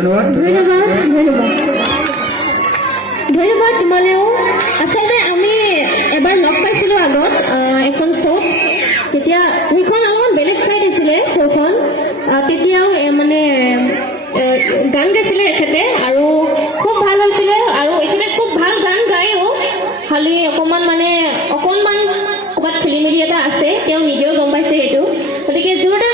ধন্যবাদ ধন্যবাদ ধন্যবাদ ধন্যবাদ তোমালেও আচলতে আমি এবাৰ লগ পাইছিলোঁ আগত এখন শ্ব'ত তেতিয়া সেইখন অলপমান বেলেগ ঠাইত আছিলে শ্ব'খন তেতিয়াও মানে গান গাইছিলে এখেতে আৰু খুব ভাল হৈছিলে আৰু এখেতে খুব ভাল গান গায়ো খালি অকণমান ক'ৰবাত খেলি মেলি এটা আছে তেওঁ নিজেও গম পাইছে সেইটো গতিকে জোৰদাৰ